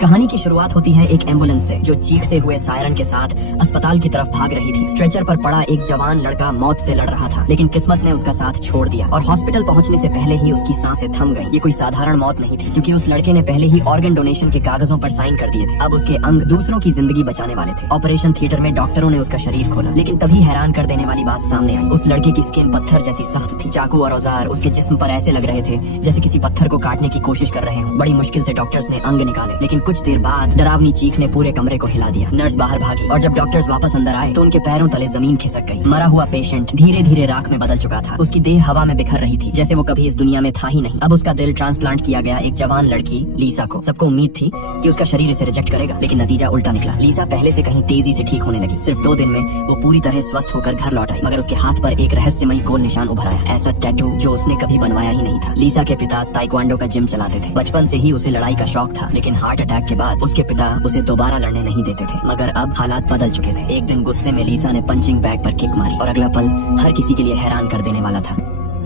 कहानी की शुरुआत होती है एक एम्बुलेंस से जो चीखते हुए सायरन के साथ अस्पताल की तरफ भाग रही थी। स्ट्रेचर पर पड़ा एक जवान लड़का मौत से लड़ रहा था, लेकिन किस्मत ने उसका साथ छोड़ दिया और हॉस्पिटल पहुंचने से पहले ही उसकी सांसें थम गईं। ये कोई साधारण मौत नहीं थी, क्योंकि उस लड़के ने पहले ही ऑर्गन डोनेशन के कागजों पर साइन कर दिए थे। अब उसके अंग दूसरों की जिंदगी बचाने वाले थे। ऑपरेशन थिएटर में डॉक्टरों ने उसका शरीर खोला, लेकिन तभी हैरान कर देने वाली बात सामने आई। उस लड़के की स्किन पत्थर जैसी सख्त थी। चाकू और औजार उसके जिस्म पर ऐसे लग रहे थे जैसे किसी पत्थर को काटने की कोशिश कर रहे हों। बड़ी मुश्किल से डॉक्टर्स ने अंग निकाले, लेकिन कुछ देर बाद डरावनी चीख ने पूरे कमरे को हिला दिया। नर्स बाहर भागी और जब डॉक्टर्स वापस अंदर आए तो उनके पैरों तले जमीन खिसक गई। मरा हुआ पेशेंट धीरे धीरे राख में बदल चुका था। उसकी देह हवा में बिखर रही थी, जैसे वो कभी इस दुनिया में था ही नहीं। अब उसका दिल ट्रांसप्लांट किया गया एक जवान लड़की लीसा को। सबको उम्मीद थी कि उसका शरीर इसे रिजेक्ट करेगा, लेकिन नतीजा उल्टा निकला। लीसा पहले से कहीं तेजी से ठीक होने लगी। सिर्फ 2 दिन में वो पूरी तरह स्वस्थ होकर घर लौट आई, मगर उसके हाथ पर एक रहस्यमयी गोल निशान उभर आया, ऐसा टैटू जो उसने कभी बनवाया ही नहीं था। लीसा के पिता ताइक्वांडो का जिम चलाते थे। बचपन से ही उसे लड़ाई का शौक था, लेकिन हार्ट अटैक के बाद उसके पिता उसे दोबारा लड़ने नहीं देते थे। मगर अब हालात बदल चुके थे। एक दिन गुस्से में लीसा ने पंचिंग बैग पर किक मारी और अगला पल हर किसी के लिए हैरान कर देने वाला था।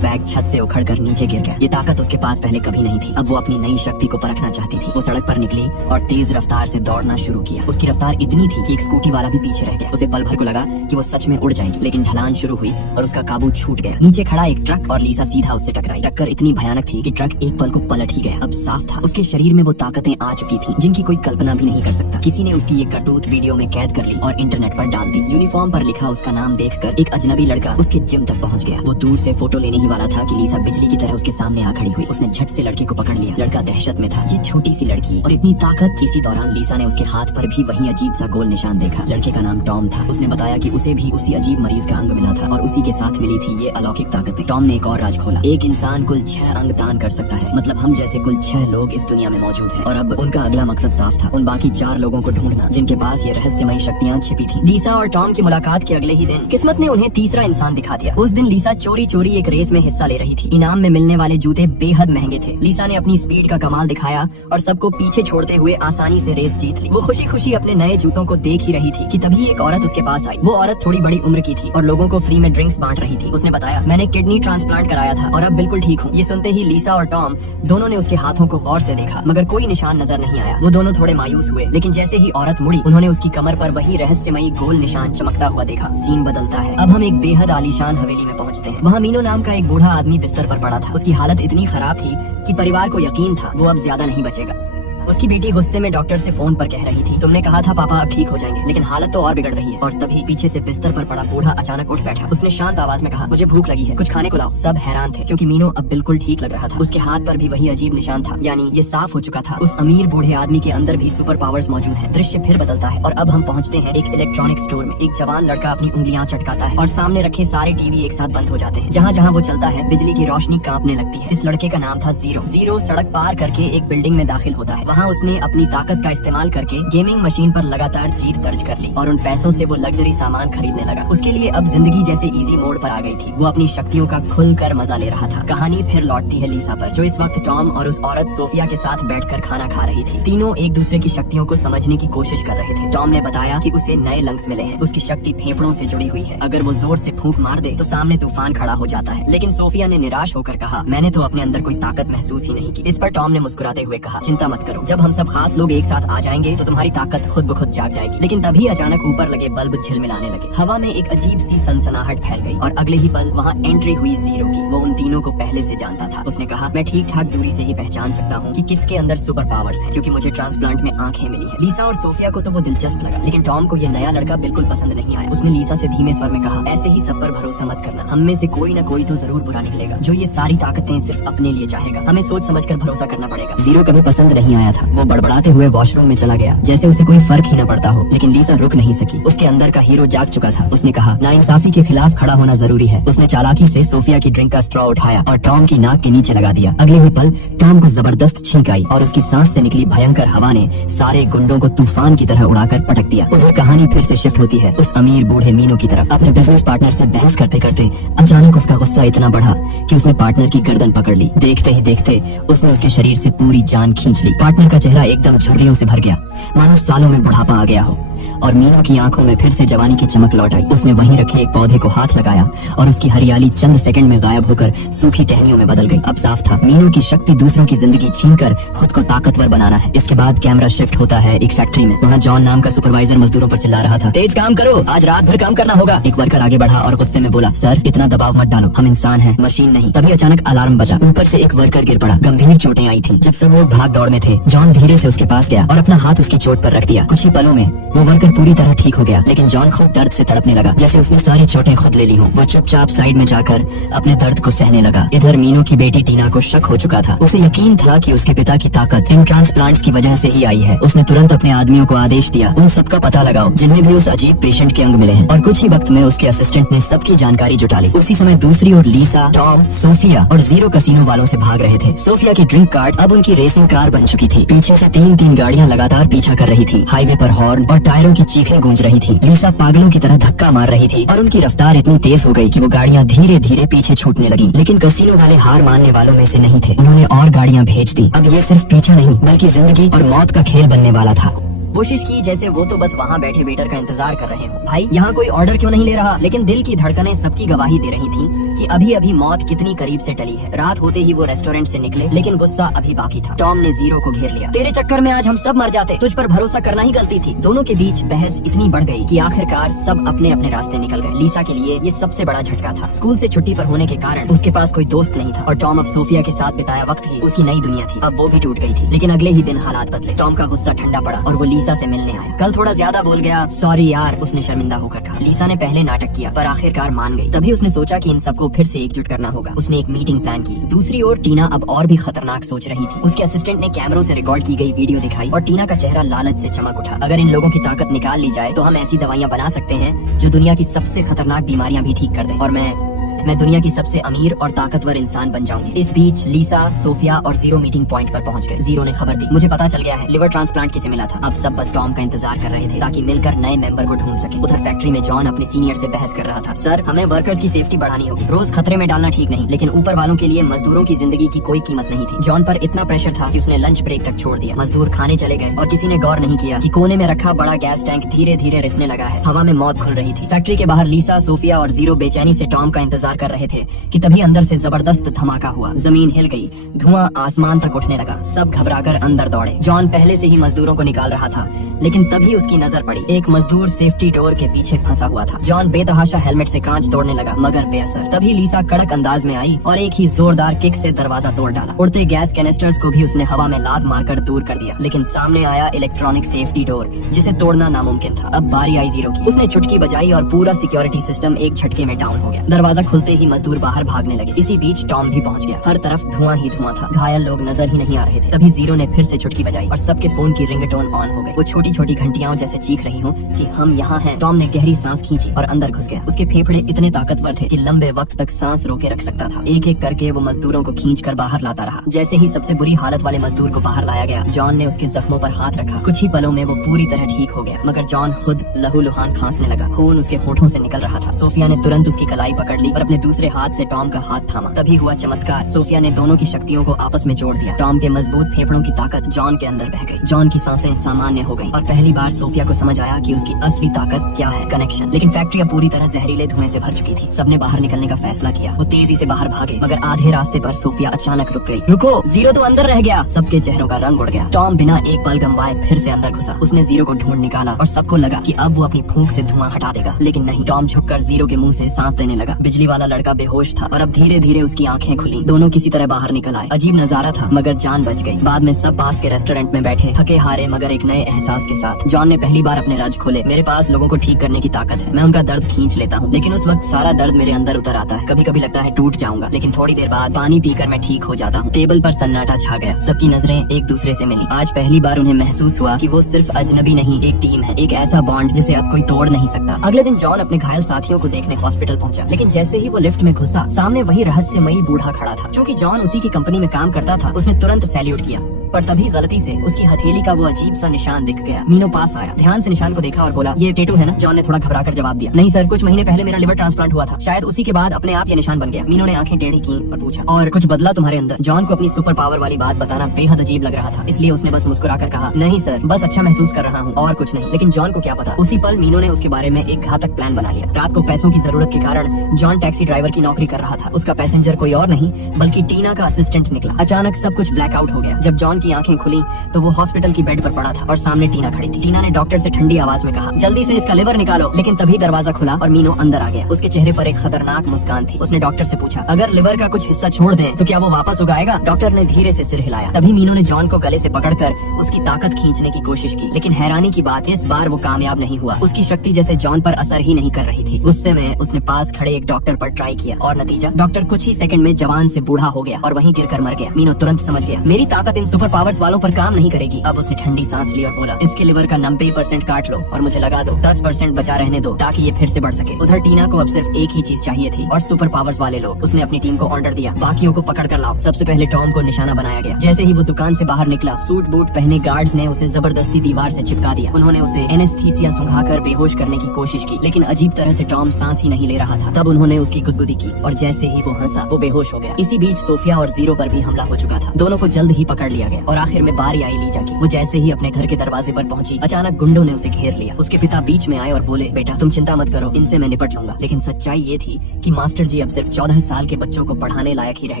बैग छत से उखड़कर नीचे गिर गया। ये ताकत उसके पास पहले कभी नहीं थी। अब वो अपनी नई शक्ति को परखना चाहती थी। वो सड़क पर निकली और तेज रफ्तार से दौड़ना शुरू किया। उसकी रफ्तार इतनी थी कि एक स्कूटी वाला भी पीछे रह गया। उसे पल भर को लगा कि वो सच में उड़ जाएगी, लेकिन ढलान शुरू हुई और उसका काबू छूट गया। नीचे खड़ा एक ट्रक और लीसा सीधा उससे टकराई। टक्कर इतनी भयानक थी कि ट्रक एक पल को पलट ही गया। अब साफ था उसके शरीर में वो ताकतें आ चुकी थी जिनकी कोई कल्पना भी नहीं कर सकता। किसी ने उसकी ये करतूत वीडियो में कैद कर ली और इंटरनेट पर डाल दी। यूनिफॉर्म पर लिखा उसका नाम देखकर एक अजनबी लड़का उसके जिम तक पहुंच गया। वो दूर से फोटो लेने ही वाला था कि लीसा बिजली की तरह उसके सामने आ खड़ी हुई। उसने झट से लड़के को पकड़ लिया। लड़का दहशत में था। ये छोटी सी लड़की और इतनी ताकत। इसी दौरान लीसा ने उसके हाथ पर भी वही अजीब सा गोल निशान देखा। लड़के का नाम टॉम था। उसने बताया कि उसे भी उसी अजीब मरीज का अंग मिला था और उसी के साथ मिली थी ये अलौकिक ताकतें। टॉम ने एक और राज खोला। एक इंसान कुल 6 अंग दान कर सकता है, मतलब हम जैसे कुल 6 लोग इस दुनिया में मौजूद हैं। और अब उनका अगला मकसद साफ था, उन बाकी 4 लोगों को ढूंढना जिनके पास ये रहस्यमयी शक्तियाँ छिपी थी। लीसा और टॉम की मुलाकात के अगले ही दिन किस्मत ने उन्हें तीसरा इंसान दिखा दिया। उस दिन लीसा चोरी चोरी एक रेस में हिस्सा ले रही थी। इनाम में मिलने वाले जूते बेहद महंगे थे। लीसा ने अपनी स्पीड का कमाल दिखाया और सबको पीछे छोड़ते हुए आसानी से रेस जीत ली। वो खुशी खुशी अपने नए जूतों को देख ही रही थी कि तभी एक औरत उसके पास आई। वो औरत थोड़ी बड़ी उम्र की थी और लोगों को फ्री में ड्रिंक्स बांट रही थी। उसने बताया, मैंने किडनी ट्रांसप्लांट कराया था और अब बिल्कुल ठीक हूँ। ये सुनते ही लीसा और टॉम दोनों ने उसके हाथों को गौर से देखा, मगर कोई निशान नजर नहीं आया। वो दोनों थोड़े मायूस हुए, लेकिन जैसे ही औरत मुड़ी उन्होंने उसकी कमर पर वही रहस्यमयी गोल निशान चमकता हुआ देखा। सीन बदलता है। अब हम एक बेहद आलीशान हवेली में पहुँचते हैं। वहाँ मीनू नाम का एक बूढ़ा आदमी बिस्तर पर पड़ा था। उसकी हालत इतनी खराब थी कि परिवार को यकीन था वो अब ज्यादा नहीं बचेगा। उसकी बेटी गुस्से में डॉक्टर से फोन पर कह रही थी, तुमने कहा था पापा अब ठीक हो जाएंगे, लेकिन हालत तो और बिगड़ रही है। और तभी पीछे से बिस्तर पर पड़ा बूढ़ा अचानक उठ बैठा। उसने शांत आवाज में कहा, मुझे भूख लगी है, कुछ खाने को लाओ। सब हैरान थे क्योंकि मीनू अब बिल्कुल ठीक लग रहा था। उसके हाथ पर भी वही अजीब निशान था, यानी ये साफ हो चुका था उस अमीर बूढ़े आदमी के अंदर भी सुपर पावर्स मौजूद हैं। दृश्य फिर बदलता है और अब हम पहुंचते हैं एक इलेक्ट्रॉनिक स्टोर में। एक जवान लड़का अपनी उंगलियां चटकाता है और सामने रखे सारे टीवी एक साथ बंद हो जाते हैं। जहाँ जहाँ वो चलता है बिजली की रोशनी कांपने लगती है। इस लड़के का नाम था जीरो। जीरो सड़क पार करके एक बिल्डिंग में दाखिल होता है। वहाँ उसने अपनी ताकत का इस्तेमाल करके गेमिंग मशीन पर लगातार जीत दर्ज कर ली और उन पैसों से वो लग्जरी सामान खरीदने लगा। उसके लिए अब जिंदगी जैसे इजी मोड पर आ गई थी। वो अपनी शक्तियों का खुलकर मजा ले रहा था। कहानी फिर लौटती है लीसा पर, जो इस वक्त टॉम और उस औरत सोफिया के साथ बैठकर खाना खा रही थी। तीनों एक दूसरे की शक्तियों को समझने की कोशिश कर रहे थे। टॉम ने बताया कि उसे नए लंग्स मिले हैं। उसकी शक्ति फेफड़ों से जुड़ी हुई है। अगर वो जोर से फूंक मार दे तो सामने तूफान खड़ा हो जाता है। लेकिन सोफिया ने निराश होकर कहा, मैंने तो अपने अंदर कोई ताकत महसूस ही नहीं की। इस पर टॉम ने मुस्कुराते हुए कहा, चिंता मत करो, जब हम सब खास लोग एक साथ आ जाएंगे तो तुम्हारी ताकत खुद ब खुद जाग जाएगी। लेकिन तभी अचानक ऊपर लगे बल्ब झिलमिलाने लगे। हवा में एक अजीब सी सनसनाहट फैल गई और अगले ही पल वहाँ एंट्री हुई जीरो की। वो उन तीनों को पहले से जानता था। उसने कहा, मैं ठीक ठाक दूरी से ही पहचान सकता हूँ कि किसके अंदर सुपर पावर्स हैं, क्योंकि मुझे ट्रांसप्लांट में आंखें मिली है। लीसा और सोफिया को तो वो दिलचस्प लगा, लेकिन टॉम को ये नया लड़का बिल्कुल पसंद नहीं आया। उसने लीसा से धीमे स्वर में कहा, ऐसे ही सब पर भरोसा मत करना, हम में से कोई न कोई तो जरूर बुरा निकलेगा, जो ये सारी ताकतें सिर्फ अपने लिए चाहेगा। हमें सोच समझ कर भरोसा करना पड़ेगा। जीरो कभी पसंद नहीं आया था। वो बड़बड़ाते हुए वॉशरूम में चला गया, जैसे उसे कोई फर्क ही न पड़ता हो। लेकिन लीसा रुक नहीं सकी। उसके अंदर का हीरो जाग चुका था। उसने कहा, नाइंसाफी के खिलाफ खड़ा होना जरूरी है। उसने चालाकी से सोफिया की ड्रिंक का स्ट्रॉ उठाया और टॉम की नाक के नीचे लगा दिया। अगले ही पल टॉम को जबरदस्त छींक आई और उसकी सांस से निकली भयंकर हवा ने सारे गुंडों को तूफान की तरह उड़ाकर पटक दिया। उधर कहानी फिर से शिफ्ट होती है उस अमीर बूढ़े मीनू की तरफ। अपने बिजनेस पार्टनर से बहस करते करते अचानक उसका गुस्सा इतना बढ़ा कि उसने पार्टनर की गर्दन पकड़ ली। देखते ही देखते उसने उसके शरीर से पूरी जान खींच ली। पार्टनर का चेहरा एकदम झुर्रियों से भर गया। मानो सालों में बुढ़ापा आ गया हो। और मीनू की आंखों में फिर से जवानी की चमक लौट आई। उसने वहीं रखे एक पौधे को हाथ लगाया और उसकी हरियाली चंद सेकंड में गायब होकर सूखी टहनियों में बदल गई। अब साफ था, मीनू की शक्ति दूसरों की जिंदगी छीनकर खुद को ताकतवर बनाना है। इसके बाद कैमरा शिफ्ट होता है एक फैक्ट्री में। वहाँ जॉन नाम का सुपरवाइजर मजदूरों पर चिल्ला रहा था, तेज काम करो, आज रात भर काम करना होगा। एक वर्कर आगे बढ़ा और गुस्से में बोला, सर इतना दबाव मत डालो, हम इंसान हैं, मशीन नहीं। तभी अचानक अलार्म बजा। ऊपर से एक वर्कर गिर पड़ा, गंभीर चोटें आई थी। जब सब लोग भाग दौड़ में थे, जॉन धीरे से उसके पास गया और अपना हाथ उसकी चोट पर रख दिया। कुछ ही पलों में वो वर्कर पूरी तरह ठीक हो गया, लेकिन जॉन खुद दर्द से तड़पने लगा, जैसे उसने सारी चोटें खुद ले ली हों। वो चुपचाप साइड में जाकर अपने दर्द को सहने लगा। इधर मीनू की बेटी टीना को शक हो चुका था। उसे यकीन था कि उसके पिता की ताकत इन ट्रांसप्लांट्स की वजह से ही आई है। उसने तुरंत अपने आदमियों को आदेश दिया, उन सबका पता लगाओ जिन्हें भी उस अजीब पेशेंट के अंग मिले हैं। और कुछ ही वक्त में उसके असिस्टेंट ने सबकी जानकारी जुटा ली। उसी समय दूसरी ओर लीसा, टॉम, सोफिया और जीरो कसिनो वालों से भाग रहे थे। सोफिया की ड्रिंक कार्ड अब उनकी रेसिंग कार बन चुकी थी। पीछे से तीन गाड़ियां लगातार पीछा कर रही थी। हाईवे पर हॉर्न और टायरों की चीखें गूंज रही थी। लीसा पागलों की तरह धक्का मार रही थी और उनकी रफ्तार इतनी तेज हो गई कि वो गाड़ियां धीरे धीरे पीछे छूटने लगी। लेकिन कसिनो वाले हार मानने वालों में से नहीं थे। उन्होंने और गाड़ियां भेज दी। अब ये सिर्फ पीछा नहीं बल्कि जिंदगी और मौत का खेल बनने वाला था। कोशिश की जैसे वो तो बस वहाँ बैठे वेटर का इंतजार कर रहे हो। भाई यहाँ कोई ऑर्डर क्यों नहीं ले रहा? लेकिन दिल की धड़कनें सबकी गवाही दे रही थी कि अभी अभी मौत कितनी करीब से टली है। रात होते ही वो रेस्टोरेंट से निकले, लेकिन गुस्सा अभी बाकी था। टॉम ने जीरो को घेर लिया। तेरे चक्कर में आज हम सब मर जाते, तुझ पर भरोसा करना ही गलती थी। दोनों के बीच बहस इतनी बढ़ गई कि आखिरकार सब अपने अपने रास्ते निकल गए। लीसा के लिए ये सबसे बड़ा झटका था। स्कूल से छुट्टी पर होने के कारण उसके पास कोई दोस्त नहीं था और टॉम अब सोफिया के साथ बिताया वक्त ही उसकी नई दुनिया थी। अब वो भी टूट गई थी। लेकिन अगले ही दिन हालात बदले। टॉम का गुस्सा ठंडा पड़ा और वो लीसा से मिलने आया। कल थोड़ा ज्यादा बोल गया, सॉरी यार, उसने शर्मिंदा होकर कहा। लीसा ने पहले नाटक किया पर आखिरकार मान गई। तभी उसने सोचा कि इन सबको फिर से एकजुट करना होगा। उसने एक मीटिंग प्लान की। दूसरी ओर टीना अब और भी खतरनाक सोच रही थी। उसके असिस्टेंट ने कैमरों से रिकॉर्ड की गई वीडियो दिखाई और टीना का चेहरा लालच से चमक उठा। अगर इन लोगों की ताकत निकाल ली जाए तो हम ऐसी दवाइयाँ बना सकते हैं जो दुनिया की सबसे खतरनाक बीमारियां भी ठीक कर दें और मैं दुनिया की सबसे अमीर और ताकतवर इंसान बन जाऊंगी। इस बीच लीसा, सोफिया और जीरो मीटिंग पॉइंट पर पहुंच गए। जीरो ने खबर दी, मुझे पता चल गया है, लिवर ट्रांसप्लांट किसे मिला था। अब सब बस टॉम का इंतजार कर रहे थे ताकि मिलकर नए मेंबर को ढूंढ सके। उधर फैक्ट्री में जॉन अपने सीनियर से बहस कर रहा था, सर हमें वर्कर्स की सेफ्टी बढ़ानी होगी, रोज खतरे में डालना ठीक नहीं, लेकिन ऊपर वालों के लिए मजदूरों की जिंदगी की कोई कीमत नहीं थी। जॉन पर इतना प्रेशर था कि उसने लंच ब्रेक तक छोड़ दिया। मजदूर खाने चले गए और किसी ने गौर नहीं किया कि कोने में रखा बड़ा गैस टैंक धीरे धीरे रिसने लगा है। हवा में मौत खुल रही थी। फैक्ट्री के बाहर लीसा, सोफिया और जीरो बेचैनी से टॉम का इंतजार कर रहे थे कि तभी अंदर से जबरदस्त धमाका हुआ। जमीन हिल गई, धुआं आसमान तक उठने लगा। सब घबराकर अंदर दौड़े। जॉन पहले से ही मजदूरों को निकाल रहा था, लेकिन तभी उसकी नजर पड़ी। एक मजदूर सेफ्टी डोर के पीछे फंसा हुआ था। जॉन बेतहाशा हेलमेट से कांच तोड़ने लगा, मगर बेअसर। तभी लीसा कड़क अंदाज में आई और एक ही जोरदार किक से दरवाजा तोड़ डाला। उड़ते गैस कैनिस्टर्स को भी उसने हवा में लात मारकर दूर कर दिया। लेकिन सामने आया इलेक्ट्रॉनिक सेफ्टी डोर, जिसे तोड़ना नामुमकिन था। अब बारी आई जीरो की। उसने चुटकी बजाई और पूरा सिक्योरिटी सिस्टम एक झटके में डाउन हो गया। दरवाजा खुलते ही मजदूर बाहर भागने लगे। इसी बीच टॉम भी पहुंच गया। हर तरफ धुआं ही धुआं था। घायल लोग नजर ही नहीं आ रहे थे। तभी जीरो ने फिर से चुटकी बजाई और सबके फोन की रिंगटोन ऑन हो गई। वो छोटी छोटी घंटियां जैसे चीख रही हूँ कि हम यहाँ हैं। टॉम ने गहरी सांस खींची और अंदर घुस गया। उसके फेफड़े इतने ताकतवर थे कि लंबे वक्त तक सांस रोके रख सकता था। एक एक करके वो मजदूरों को खींच कर बाहर लाता रहा। जैसे ही सबसे बुरी हालत वाले मजदूर को बाहर लाया गया, जॉन ने उसके जख्मों पर हाथ रखा। कुछ ही पलों में वो पूरी तरह ठीक हो गया, मगर जॉन खुद लहूलुहान खांसने लगा। खून उसके होठों से निकल रहा था। सोफिया ने तुरंत उसकी कलाई पकड़ ली और अपने दूसरे हाथ से टॉम का हाथ थामा। तभी हुआ चमत्कार। सोफिया ने दोनों की शक्तियों को आपस में जोड़ दिया। टॉम के मजबूत फेफड़ों की ताकत जॉन के अंदर बह गई। जॉन की सांसें सामान्य हो गईं और पहली बार सोफिया को समझ आया कि उसकी असली ताकत क्या है, कनेक्शन। लेकिन फैक्ट्री अब पूरी तरह जहरीले धुएं से भर चुकी थी। सबने बाहर निकलने का फैसला किया। वो तेजी से बाहर भागे, मगर आधे रास्ते पर सोफिया अचानक रुक गई। रुको, जीरो तो अंदर रह गया। सबके चेहरों का रंग उड़ गया। टॉम बिना एक पल गंवाए फिर से अंदर घुसा। उसने जीरो को ढूंढ निकाला और सबको लगा कि अब वो अपनी फूंक से धुआं हटा देगा, लेकिन नहीं। टॉम झुककर जीरो के मुंह से सांस देने लगा। बिजली वाला लड़का बेहोश था और अब धीरे धीरे उसकी आंखें खुली। दोनों किसी तरह बाहर निकल आए। अजीब नजारा था, मगर जान बच गई। बाद में सब पास के रेस्टोरेंट में बैठे, थके हारे मगर एक नए एहसास के साथ। जॉन ने पहली बार अपने राज खोले। मेरे पास लोगों को ठीक करने की ताकत है, मैं उनका दर्द खींच लेता हूँ, लेकिन उस वक्त सारा दर्द मेरे अंदर उतर आता है। कभी कभी लगता है टूट जाऊंगा, लेकिन थोड़ी देर बाद पानी पीकर मैं ठीक हो जाता हूँ। टेबल पर सन्नाटा छा गया। सबकी नजरें एक दूसरे से मिली। आज पहली बार उन्हें महसूस हुआ कि वो सिर्फ अजनबी नहीं, एक टीम है, एक ऐसा बॉन्ड जिसे अब कोई तोड़ नहीं सकता। अगले दिन जॉन अपने घायल साथियों को देखने हॉस्पिटल पहुंचा, लेकिन जैसे ही वो लिफ्ट में घुसा, सामने वही रहस्यमयी बूढ़ा खड़ा था। चूंकि जॉन उसी की कंपनी में काम करता था, उसने तुरंत सैल्यूट किया। पर तभी गलती से उसकी हथेली का वो अजीब सा निशान दिख गया। मीनो पास आया, ध्यान से निशान को देखा और बोला, ये टेटू है ना? जॉन ने थोड़ा घबराकर जवाब दिया, नहीं सर, कुछ महीने पहले मेरा लिवर ट्रांसप्लांट हुआ था, शायद उसी के बाद अपने आप ये निशान बन गया। मीनो ने आंखें टेढ़ी की और पूछा, और कुछ बदला तुम्हारे अंदर? जॉन को अपनी सुपर पावर वाली बात बताना बेहद अजीब लग रहा था, इसलिए उसने बस मुस्कुराकर कहा, नहीं सर, बस अच्छा महसूस कर रहा हूँ और कुछ नहीं। लेकिन जॉन को क्या पता, उसी पल मीनो ने उसके बारे में एक घातक प्लान बना लिया। रात को पैसों की जरूरत के कारण जॉन टैक्सी ड्राइवर की नौकरी कर रहा था। उसका पैसेंजर कोई और नहीं बल्कि टीना का असिस्टेंट निकला। अचानक सब कुछ ब्लैकआउट हो गया। जब जॉन की आंखें खुली तो वो हॉस्पिटल की बेड पर पड़ा था और सामने टीना खड़ी थी। टीना ने डॉक्टर से ठंडी आवाज में कहा, जल्दी से इसका लिवर निकालो। लेकिन तभी दरवाजा खुला और मीनो अंदर आ गया। उसके चेहरे पर एक खतरनाक मुस्कान थी। उसने डॉक्टर से पूछा, अगर लिवर का कुछ हिस्सा छोड़ दें तो क्या वो वापस उगाएगा? डॉक्टर ने धीरे से सिर हिलाया। तभी मीनो ने जॉन को गले से पकड़कर उसकी ताकत खींचने की कोशिश की, लेकिन हैरानी की बात, इस बार वो कामयाब नहीं हुआ। उसकी शक्ति जैसे जॉन पर असर ही नहीं कर रही थी। गुस्से में उसने पास खड़े एक डॉक्टर पर ट्राई किया और नतीजा, डॉक्टर कुछ ही सेकंड में जवान से बूढ़ा हो गया और वहीं गिरकर मर गया। मीनो तुरंत समझ गया, मेरी ताकत इन सुपर पावर्स वालों पर काम नहीं करेगी। अब उसने ठंडी सांस ली और बोला, इसके लिवर का 90% काट लो और मुझे लगा दो, 10% बचा रहने दो ताकि ये फिर से बढ़ सके। उधर टीना को अब सिर्फ एक ही चीज चाहिए थी और सुपर पावर्स वाले लोग। उसने अपनी टीम को ऑर्डर दिया, बाकियों को पकड़ कर लाओ। सबसे पहले टॉम को निशाना बनाया गया। जैसे ही वो दुकान से बाहर निकला, सूट बूट पहने गार्ड्स ने उसे जबरदस्ती दीवार से चिपका दिया। उन्होंने उसे एनेस्थीसिया सुंघाकर बेहोश करने की कोशिश की, लेकिन अजीब तरह से टॉम सांस ही नहीं ले रहा था। तब उन्होंने उसकी गुदगुदी की और जैसे ही वो हंसा, वो बेहोश हो गया। इसी बीच सोफिया और जीरो पर भी हमला हो चुका था। दोनों को जल्द ही पकड़ लिया गया और आखिर में बारी आई लीजा की। वो जैसे ही अपने घर के दरवाजे पर पहुंची, अचानक गुंडों ने उसे घेर लिया। उसके पिता बीच में आए और बोले, बेटा तुम चिंता मत करो, इनसे मैं निपट लूंगा। लेकिन सच्चाई ये थी कि मास्टर जी अब सिर्फ 14 साल के बच्चों को पढ़ाने लायक ही रह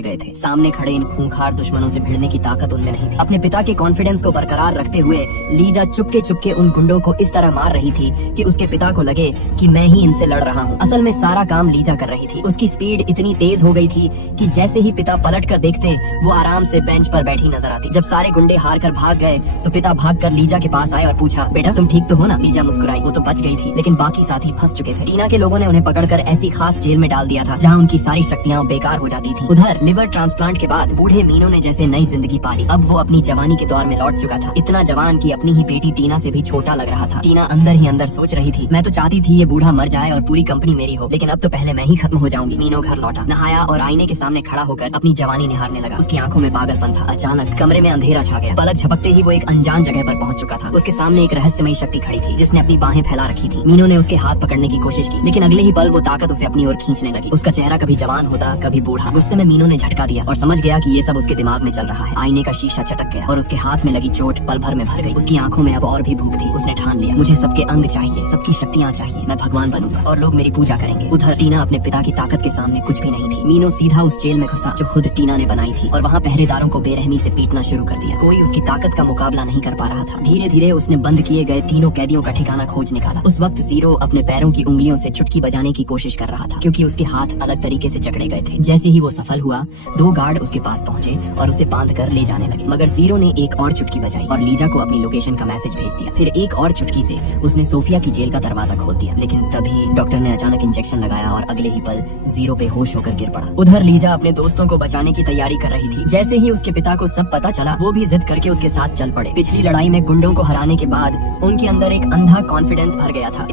गए थे। सामने खड़े इन खूंखार दुश्मनों से भिड़ने की ताकत उनमें नहीं थी। अपने पिता के कॉन्फिडेंस को बरकरार रखते हुए लीजा चुपके चुपके उन गुंडों को इस तरह मार रही थी कि उसके पिता को लगे कि मैं ही इनसे लड़ रहा हूँ। असल में सारा काम लीजा कर रही थी। उसकी स्पीड इतनी तेज हो गई थी कि जैसे ही पिता पलट कर देखते, वो आराम से बेंच पर बैठी नजर आती। जब सारे गुंडे हार कर भाग गए तो पिता भागकर लीजा के पास आए और पूछा, बेटा तुम ठीक तो हो ना? लीजा मुस्कुराई। वो तो बच गई थी, लेकिन बाकी साथी फंस चुके थे। टीना के लोगों ने उन्हें पकड़कर ऐसी खास जेल में डाल दिया था जहाँ उनकी सारी शक्तियाँ बेकार हो जाती थी। उधर लिवर ट्रांसप्लांट के बाद बूढ़े मीनो ने जैसे नई जिंदगी पाली। अब वो अपनी जवानी के दौर में लौट चुका था। इतना जवान कि अपनी ही बेटी टीना से भी छोटा लग रहा था। टीना अंदर ही अंदर सोच रही थी, मैं तो चाहती थी ये बूढ़ा मर जाए और पूरी कंपनी मेरी हो, लेकिन अब तो पहले मैं ही खत्म हो जाऊंगी। मीनो घर लौटा, नहाया और आईने के सामने खड़ा होकर अपनी जवानी निहारने लगा। उसकी आंखों में पागलपन था। अचानक कमरे में अंधेरा छा गया। पलक झपकते ही वो एक अनजान जगह पर पहुंच चुका था। उसके सामने एक रहस्यमयी शक्ति खड़ी थी जिसने अपनी बाहें फैला रखी थी। मीनो ने उसके हाथ पकड़ने की कोशिश की, लेकिन अगले ही पल वो ताकत उसे अपनी ओर खींचने लगी। उसका चेहरा कभी जवान होता, कभी बूढ़ा। गुस्से में मीनो ने झटका दिया और समझ गया कि ये सब उसके दिमाग में चल रहा है। आईने का शीशा चटक गया और उसके हाथ में लगी चोट पल भर में भर गई। उसकी आंखों में अब और भी भूख थी। उसने ठान लिया, मुझे सबके अंग चाहिए, सबकी शक्तियाँ चाहिए, मैं भगवान बनूंगा और लोग मेरी पूजा करेंगे। उधर टीना अपने पिता की ताकत के सामने कुछ भी नहीं थी। मीनो सीधा उस जेल में घुसा जो खुद टीना ने बनाई थी और वहाँ पहरेदारों को बेरहमी से पीटना शुरू कर दिया। कोई उसकी ताकत का मुकाबला नहीं कर पा रहा था। धीरे धीरे उसने बंद किए गए तीनों कैदियों का ठिकाना खोज निकाला। उस वक्त जीरो अपने पैरों की उंगलियों से चुटकी बजाने की कोशिश कर रहा था क्योंकि उसके हाथ अलग तरीके से जकड़े गए थे। जैसे ही वो सफल हुआ, 2 गार्ड उसके पास पहुंचे और उसे बांध कर ले जाने लगे। मगर जीरो ने एक और चुटकी बजाई और लीजा को अपनी लोकेशन का मैसेज भेज दिया। फिर एक और चुटकी से उसने सोफिया की जेल का दरवाजा खोल दिया। लेकिन तभी डॉक्टर ने अचानक इंजेक्शन लगाया और अगले ही पल जीरो बेहोश होकर गिर पड़ा। उधर लीजा अपने दोस्तों को बचाने की तैयारी कर रही थी। जैसे ही उसके पिता को सब पता चला, वो भी जिद करके उसके साथ चल पड़े। पिछली लड़ाई में गुंडों को हराने के बाद उनके अंदर एक अंधा कॉन्फिडेंस भर गया था।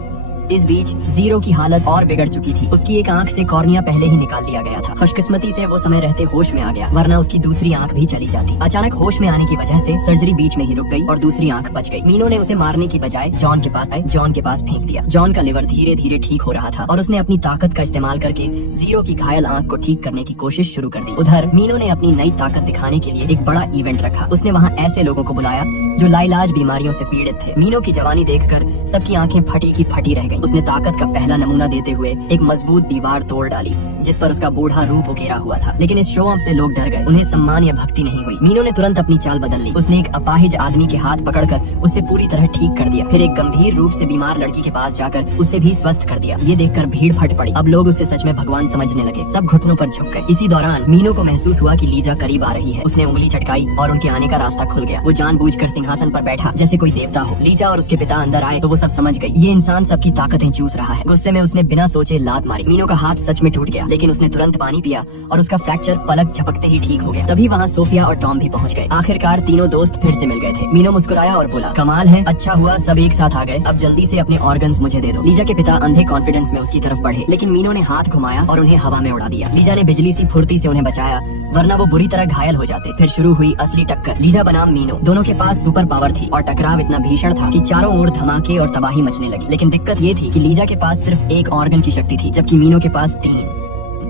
इस बीच जीरो की हालत और बिगड़ चुकी थी। उसकी एक आंख से कॉर्निया पहले ही निकाल लिया गया था। खुशकिस्मती से वो समय रहते होश में आ गया, वरना उसकी दूसरी आंख भी चली जाती। अचानक होश में आने की वजह से सर्जरी बीच में ही रुक गई और दूसरी आंख बच गई। मीनो ने उसे मारने की बजाय जॉन के पास फेंक दिया। जॉन का लिवर धीरे धीरे ठीक हो रहा था और उसने अपनी ताकत का इस्तेमाल करके जीरो की घायल आंख को ठीक करने की कोशिश शुरू कर दी। उधर मीनो ने अपनी नई ताकत दिखाने के लिए एक बड़ा इवेंट रखा। उसने वहाँ ऐसे लोगों को बुलाया जो लाइलाज बीमारियों से पीड़ित थे। मीनो की जवानी देखकर सबकी आंखें फटी की फटी रह गईं। उसने ताकत का पहला नमूना देते हुए एक मजबूत दीवार तोड़ डाली जिस पर उसका बूढ़ा रूप उकेरा हुआ था। लेकिन इस शो ऑफ से लोग डर गए। उन्हें सम्मान या भक्ति नहीं हुई। मीनो ने तुरंत अपनी चाल बदल ली। उसने एक अपाहिज आदमी के हाथ पकड़कर उसे पूरी तरह ठीक कर दिया। फिर एक गंभीर रूप से बीमार लड़की के पास जाकर उसे भी स्वस्थ कर दिया। ये देखकर भीड़ फट पड़ी। अब लोग उसे सच में भगवान समझने लगे। सब घुटनों पर झुक गए। इसी दौरान मीनो को महसूस हुआ कि लीजा करीब आ रही है। उसने उंगली चटकाई और उनके आने का रास्ता खुल गया। वो जानबूझकर सिंहासन पर बैठा जैसे कोई देवता हो। लीजा और उसके पिता अंदर आए तो वो सब समझ गई, ये इंसान सबकी ताकतें चूस रहा है। गुस्से में उसने बिना सोचे लात मारी। मीनो का हाथ सच में टूट गया, लेकिन उसने तुरंत पानी पिया और उसका फ्रैक्चर पलक झपकते ही ठीक हो गया। तभी वहाँ सोफिया और टॉम भी पहुँच गए। आखिरकार तीनों दोस्त फिर से मिल गए थे। मीनो मुस्कुराया और बोला, कमाल है, अच्छा हुआ सब एक साथ आ गए। अब जल्दी से अपने ऑर्गन्स मुझे दे दो। लीजा के पिता अंधे कॉन्फिडेंस में उसकी तरफ बढ़े, लेकिन मीनो ने हाथ घुमाया और उन्हें हवा में उड़ा दिया। लीजा ने बिजली सी फुर्ती से उन्हें बचाया, वरना वो बुरी तरह घायल हो जाते। फिर शुरू हुई असली टक्कर। लीजा बनाम मीनो, दोनों के पास सुपर पावर थी और टकराव इतना भीषण था कि चारों ओर धमाके और तबाही मचने लगी। लेकिन दिक्कत ये थी कि लीजा के पास सिर्फ एक ऑर्गन की शक्ति थी, जबकि मीनो के पास 3।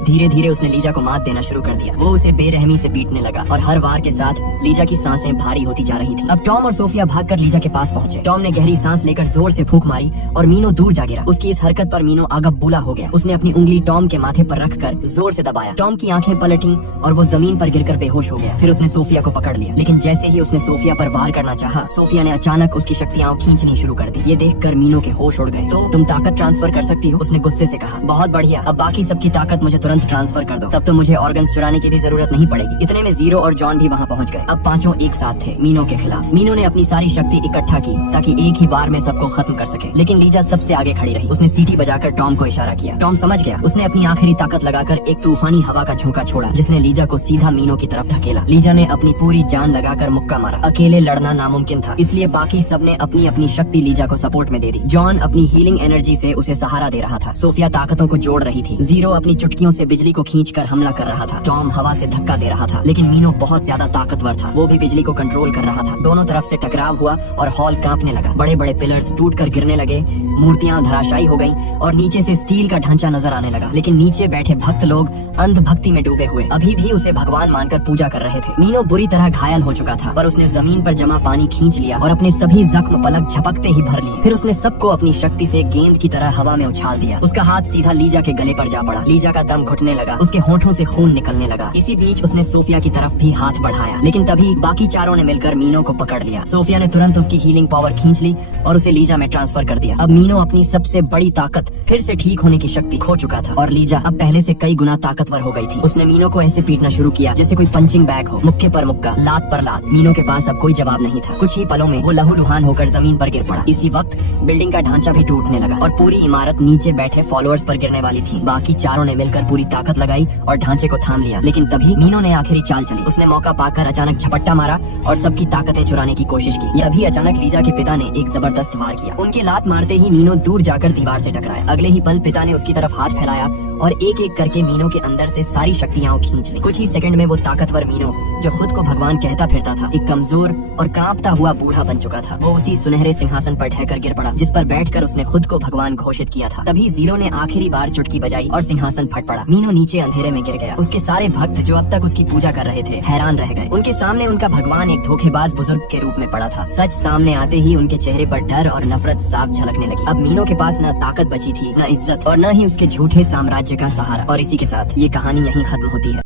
धीरे धीरे उसने लीजा को मात देना शुरू कर दिया। वो उसे बेरहमी से पीटने लगा और हर वार के साथ लीजा की सांसें भारी होती जा रही थी। अब टॉम और सोफिया भागकर लीजा के पास पहुंचे। टॉम ने गहरी सांस लेकर जोर से फूंक मारी और मीनो दूर जा गिरा। उसकी इस हरकत पर मीनो आगबबूला हो गया। उसने अपनी उंगली टॉम के माथे पर रखकर जोर से दबाया। टॉम की आंखें पलटी और वो जमीन पर गिरकर बेहोश हो गया। फिर उसने सोफिया को पकड़ लिया, लेकिन जैसे ही उसने सोफिया पर वार करना चाहा, सोफिया ने अचानक उसकी शक्तियां खींचनी शुरू कर दी। ये देखकर मीनो के होश उड़ गए। तो तुम ताकत ट्रांसफर कर सकती हो, उसने गुस्से से कहा। बहुत बढ़िया, अब बाकी सबकी ताकत मुझे तुरंत ट्रांसफर कर दो, तब तो मुझे ऑर्गन्स चुराने की भी जरूरत नहीं पड़ेगी। इतने में जीरो और जॉन भी वहाँ पहुँच गए। अब पांचों एक साथ थे मीनो के खिलाफ। मीनो ने अपनी सारी शक्ति इकट्ठा की ताकि एक ही बार में सबको खत्म कर सके, लेकिन लीजा सबसे आगे खड़ी रही। उसने सीटी बजाकर टॉम को इशारा किया। टॉम समझ गया। उसने अपनी आखिरी ताकत लगाकर एक तूफानी हवा का झोंका छोड़ा, जिसने लीजा को सीधा मीनो की तरफ धकेला। लीजा ने अपनी पूरी जान लगाकर मुक्का मारा। अकेले लड़ना नामुमकिन था, इसलिए बाकी सबने अपनी अपनी शक्ति लीजा को सपोर्ट में दे दी। जॉन अपनी हीलिंग एनर्जी से उसे सहारा दे रहा था। सोफिया ताकतों को जोड़ रही थी। जीरो अपनी चुटकियों से बिजली को खींचकर हमला कर रहा था। टॉम हवा से धक्का दे रहा था, लेकिन मीनो बहुत ज्यादा ताकतवर था। वो भी बिजली को कंट्रोल कर रहा था। दोनों तरफ से टकराव हुआ और हॉल कांपने लगा। बड़े बड़े पिलर्स टूटकर गिरने लगे, मूर्तियां धराशायी हो गईं और नीचे से स्टील का ढांचा नजर आने लगा। लेकिन नीचे बैठे भक्त लोग अंधभक्ति में डूबे हुए अभी भी उसे भगवान मानकर पूजा कर रहे थे। मीनो बुरी तरह घायल हो चुका था, पर उसने जमीन पर जमा पानी खींच लिया और अपने सभी जख्म पलक झपकते ही भर लिए। फिर उसने सबको अपनी शक्ति से गेंद की तरह हवा में उछाल दिया। उसका हाथ सीधा लीजा के गले पर जा पड़ा। लीजा का दम घुटने लगा, उसके होंठों से खून निकलने लगा। इसी बीच उसने सोफिया की तरफ भी हाथ बढ़ाया, लेकिन तभी बाकी चारों ने मिलकर मीनो को पकड़ लिया। सोफिया ने तुरंत उसकी हीलिंग पावर खींच ली और उसे लीजा में ट्रांसफर कर दिया। अब मीनो अपनी सबसे बड़ी ताकत, फिर से ठीक होने की शक्ति खो चुका था और लीजा अब पहले से कई गुना ताकतवर हो गई थी। उसने मीनो को ऐसे पीटना शुरू किया जैसे कोई पंचिंग बैग हो, मुक्के पर मुक्का, लात पर लात। मीनो के पास अब कोई जवाब नहीं था। कुछ ही पलों में वो लहूलुहान होकर जमीन पर गिर पड़ा। इसी वक्त बिल्डिंग का ढांचा भी टूटने लगा और पूरी इमारत नीचे बैठे फॉलोअर्स पर गिरने वाली थी। बाकी चारों ने मिलकर पूरी ताकत लगाई और ढांचे को थाम लिया, लेकिन तभी मीनो ने आखिरी चाल चली। उसने मौका पाकर अचानक झपट्टा मारा और सबकी ताकतें चुराने की कोशिश की। तभी अचानक लीजा के पिता ने एक जबरदस्त वार किया। उनके लात मारते ही मीनो दूर जाकर दीवार से टकराया। अगले ही पल पिता ने उसकी तरफ हाथ फैलाया और एक एक करके मीनो के अंदर से सारी शक्तियां खींच ली। कुछ ही सेकंड में वो ताकतवर मीनो, जो खुद को भगवान कहता फिरता था, एक कमजोर और कांपता हुआ बूढ़ा बन चुका था। वो उसी सुनहरे सिंहासन पर ढहकर गिर पड़ा जिस पर बैठकर उसने खुद को भगवान घोषित किया था। तभी जीरो ने आखिरी बार चुटकी बजाई और सिंहासन फट पड़ा। मीनो नीचे अंधेरे में गिर गया। उसके सारे भक्त जो अब तक उसकी पूजा कर रहे थे हैरान रह गए। उनके सामने उनका भगवान एक धोखेबाज बुजुर्ग के रूप में पड़ा था। सच सामने आते ही उनके चेहरे पर डर और नफरत साफ झलकने लगी। अब मीनो के पास न ताकत बची थी, न इज्जत और न ही उसके झूठे साम्राज्य का सहारा। और इसी के साथ ये कहानी यहीं खत्म होती है।